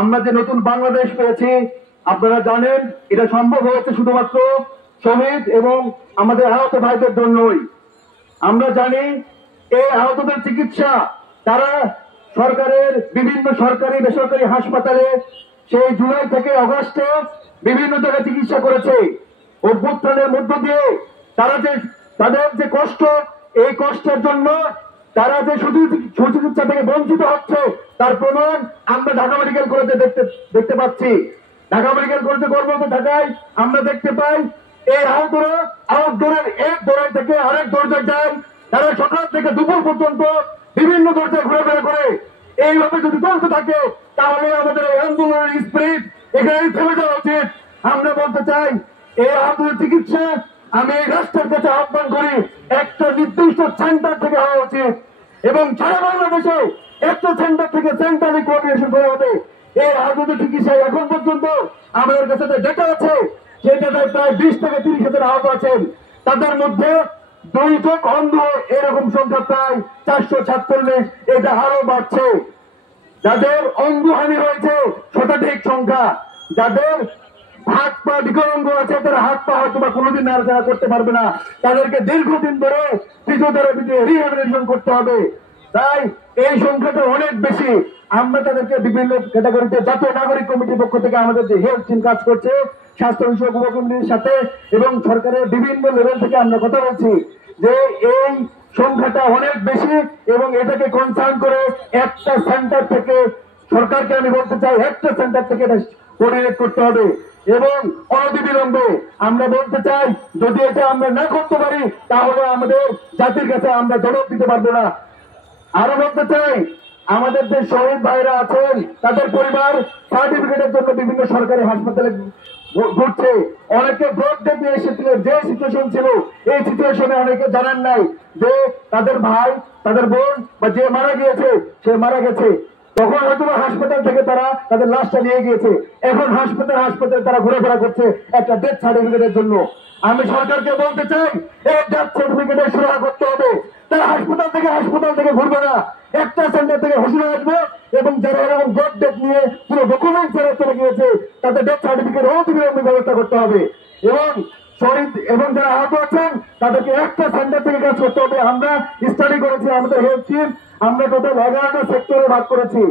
আমরা যে নতুন বাংলাদেশ পেয়েছি, আপনারা জানেন এটা সম্ভব হয়েছে শুধুমাত্র শহীদ এবং আমাদের আহত ভাইদের জন্যই। আমরা জানি এই আহতদের চিকিৎসা তারা সরকারের বিভিন্ন সরকারি বেসরকারি হাসপাতালে সেই জুলাই থেকে আগস্টে বিভিন্ন জায়গায় চিকিৎসা করেছে। অভ্যুত্থানের মধ্য দিয়ে তারা যে তাদের যে কষ্ট, এই কষ্টের জন্য তারা যে সুচিকিৎসা থেকে বঞ্চিত হচ্ছে তার প্রমাণ আমরা ঢাকা মেডিকেল কলেজে দেখতে পাচ্ছি। ঢাকা মেডিকেল কলেজে কর্মরত থাকায় আমরা দেখতে পাই এই আহতরা আউটডোরের এক দরজা থেকে আরেক দরজায় যায়। তারা সকাল থেকে দুপুর পর্যন্ত বিভিন্ন দরজায় ঘোরাফেরা করে। এইভাবে যদি চলতে থাকে তাহলে আমাদের এই আন্দোলনের স্পিরিট এখানে থেমে যাওয়া উচিত। আমরা বলতে চাই এই আহতদের চিকিৎসা আমি এই রাষ্ট্রের কাছে আহ্বান করি একটা নির্দিষ্ট সেন্টার থেকে হওয়া উচিত এবং সারা বাংলাদেশে একটা সেন্টার থেকে সেন্ট্রালি কোঅর্ডিনেশন করা হবে। এই আহতদের চিকিৎসায় এখন পর্যন্ত আমাদের কাছে যে ডেটা আছে সেই ডেটায় প্রায় 20 থেকে 30 হাজার আহত আছেন। তাদের মধ্যে 2 চোখ অন্ধ এরকম সংখ্যা প্রায় 446, এটা আরো বাড়ছে। যাদের অঙ্গহানি হয়েছে শতাধিক সংখ্যা, যাদের হাত পা বিকলাঙ্গ আছে তারা হাত পা হয়তো বা কোনোদিন নাড়াচাড়া করতে পারবে না, তাদেরকে দীর্ঘদিন ধরে ফিজিওথেরাপিতে রিহ্যাবিলিটেশন করতে হবে। তাই এই সংখ্যাটা অনেক বেশি। আমরা তাদেরকে বিভিন্ন ক্যাটাগরিতে জাতীয় নাগরিক কমিটির পক্ষ থেকে আমাদের যে হেলথ টিম কাজ করছে স্বাস্থ্য বিষয়ক উপকমিটির সাথে এবং সরকারের বিভিন্ন লেভেল থেকে আমরা কথা বলছি যে এই সংখ্যাটা অনেক বেশি এবং এটাকে কনসার্ন করে একটা সেন্টার থেকে সরকারকে আমি বলতে চাই একটা সেন্টার থেকে এটা কোঅর্ডিনেট করতে হবে এবং অনতিবিলম্বে আমরা বলতে চাই যদি এটা আমরা না করতে পারি তাহলে আমাদের জাতির কাছে আমরা জবাব দিতে পারবো না। আরো বলতে চাই আমাদের যে শহীদ ভাইরা আছেন তাদের পরিবার সার্টিফিকেটের জন্য বিভিন্ন সরকারি হাসপাতালে ঘুরছে। অনেকে ব্লড ডেথ নিয়ে এসেছিলেন, যে সিচুয়েশন ছিল এই সিচুয়েশনে অনেকে জানেন নাই যে তাদের ভাই তাদের বোন বা যে মারা গিয়েছে সে মারা গেছে। তখন হয়তো হাসপাতাল থেকে তারা তাদের লাশটা নিয়ে গিয়েছে, এখন হাসপাতালে তারা ঘোরাফেরা করছে একটা ডেথ সার্টিফিকেটের জন্য। আমি সরকারকে বলতে চাই এই ডেথ সার্টিফিকেটের সুরাহা করতে হবে। তারা হাসপাতাল থেকে ঘুরবে না, একটা সেন্টার থেকে ঘোষণা আসবে এবং যারা এরকম ব্লাড ডেথ নিয়ে পুরো ডকুমেন্ট ছেড়ে চলে গিয়েছে তাদের ডেথ সার্টিফিকেট অতিবিলম্বে ব্যবস্থা করতে হবে এবং শহীদ এবং যারা আহত আছেন তাদেরকে একটা সেন্টার থেকে কাজ করতে হবে। আমরা স্টাডি করেছি আমাদের হেলথ টিম, আমরা টোটাল 11টা সেক্টরে ভাগ করেছি।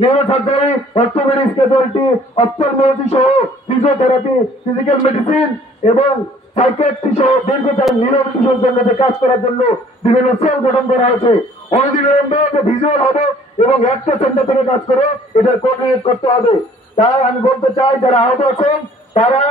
নিউরোসার্জারি, অর্থোপেডিক্স, ক্যাজুয়ালিটি, অপথলমোলজি সহ ফিজিওথেরাপি, ফিজিক্যাল মেডিসিন এবং সাইকিয়াট্রি সহ দীর্ঘকালীন নিউরোবিশের জন্য যে কাজ করার জন্য বিভিন্ন সেল গঠন করা হয়েছে। অনতিবিলম্বে যে ভিজুয়াল হবে এবং একটা সেন্টার থেকে কাজ করে এটা কোঅর্ডিনেট করতে হবে। তাই আমি বলতে চাই যারা আহত আছেন তারা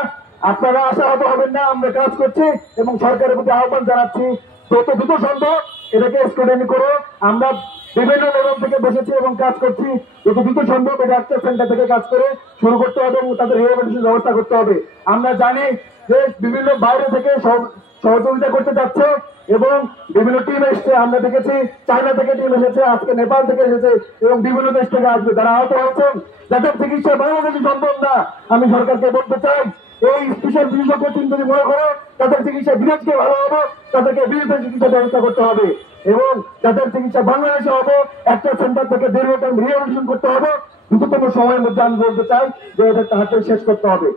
আপনারা আশাহত হবেন না, আমরা কাজ করছি এবং সরকারের প্রতি আহ্বান জানাচ্ছি যত দ্রুত সম্ভব এটাকে স্টুডেন্ট করে আমরা বিভিন্ন লেভেল থেকে বসেছি এবং কাজ করছি। যত দ্রুত সম্ভব এটা একটা সেন্টার থেকে কাজ করে শুরু করতে হবে এবং তাদের রিহ্যাবিলিটেশন ব্যবস্থা করতে হবে। আমরা জানি যে বিভিন্ন বাইরে থেকে সহযোগিতা করতে যাচ্ছে এবং বিভিন্ন টিম এসছে। আমরা দেখেছি চায়না থেকে টিম এসেছে, আজকে নেপাল থেকে এসেছে এবং বিভিন্ন দেশ থেকে আসবে। যারা আহত হয়েছেন যাদের চিকিৎসা বাংলাদেশে সম্ভব না, আমি সরকারকে বলতে চাই এই স্পেশাল বিশেষজ্ঞ টিম যদি মনে করে তাদের চিকিৎসা বিদেশকে ভালো হবে তাদেরকে বিদেশের চিকিৎসা ব্যবস্থা করতে হবে এবং যাদের চিকিৎসা বাংলাদেশে হবে একটা সেন্টার থেকে দীর্ঘকালীন রিহ্যাবিলিটেশন করতে হবে দ্রুততম সময়ের মধ্যে। আমি বলতে চাই যে এটা তাড়াতাড়ি শেষ করতে হবে।